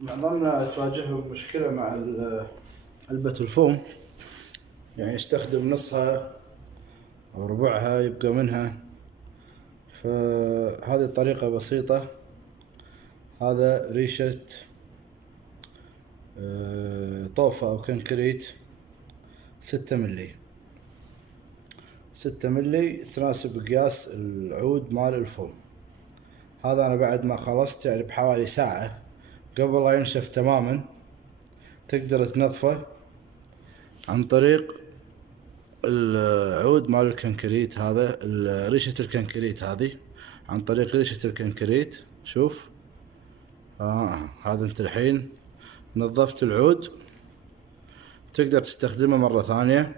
معظمنا تواجههم مشكلة مع علبة الفوم، يعني يستخدم نصها أو ربعها يبقى منها. فهذه طريقة بسيطة. هذا ريشة طوفة أو كنكريت 6 ملي. 6 ملي تناسب قياس العود مال الفوم. هذا أنا بعد ما خلصت يعني بحوالي ساعة قبل لا ينشف تماما. تقدر تنظفه عن طريق العود مال الكنكريت، هذا ريشة الكنكريت هذه، عن طريق ريشة الكنكريت. شوف هذا انت الحين نظفت العود، تقدر تستخدمه مرة ثانية.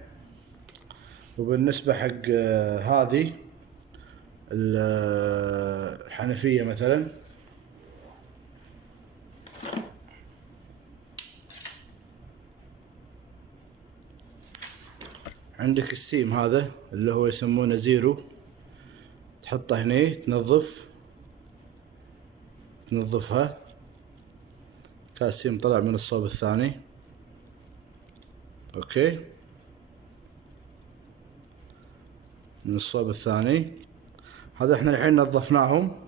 وبالنسبة حق هذه الحنفية مثلا، عندك السيم هذا اللي هو يسمونه زيرو، تحطه هني تنظفها. كاسيم طلع من الصوب الثاني. اوكي، من الصوب الثاني. هذا احنا الحين نظفناهم.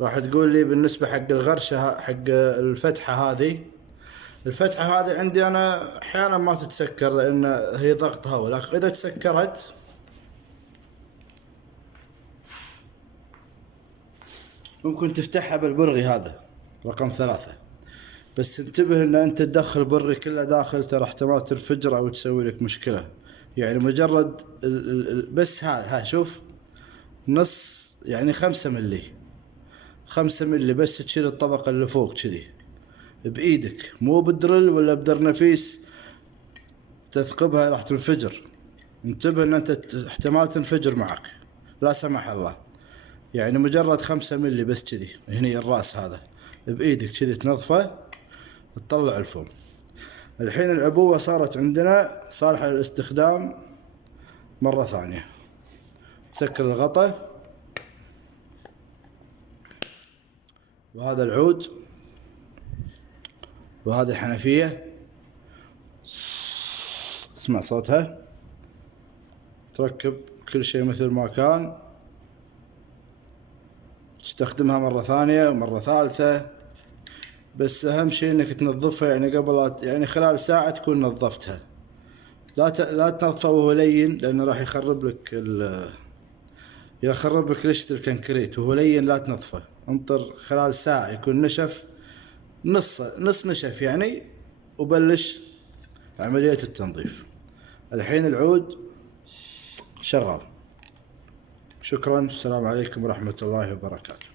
راح تقول لي بالنسبة حق الغرشة، حق الفتحة هذه، الفتحة هذه عندي انا احيانا ما تتسكر لان هي ضغط هواء، لكن اذا تسكرت ممكن تفتحها بالبرغي هذا رقم 3. بس انتبه ان انت تدخل برغي كله داخل، ترى احتمال تنفجر او تسوي لك مشكلة. يعني مجرد بس ها شوف نص، يعني 5 ملي، 5 ملي بس تشيل الطبقة اللي فوق كذي بإيدك، مو بدرل ولا بدرنفيس تثقبها راح تنفجر. انتبه ان انت احتمال تنفجر معك لا سمح الله. يعني مجرد 5 ملي بس كذي، هني الراس هذا بإيدك كذي تنظفه، تطلع الفوم. الحين العبوة صارت عندنا صالحة للاستخدام مرة ثانية. تسكر الغطاء، وهذا العود، وهذه الحنفية اسمع صوتها. تركب كل شيء مثل ما كان، تستخدمها مرة ثانية ومرة ثالثة. بس أهم شيء إنك تنظفها، يعني قبل يعني خلال ساعة تكون نظفتها. لا تنظفه وهو لين، لأنه راح يخرب لك ريشة الكنكريت وهو لين. لا تنظفه، انطر خلال ساعة يكون نشف، نص نشف يعني، وبلش عملية التنظيف. الحين العود شغال. شكرا، السلام عليكم ورحمة الله وبركاته.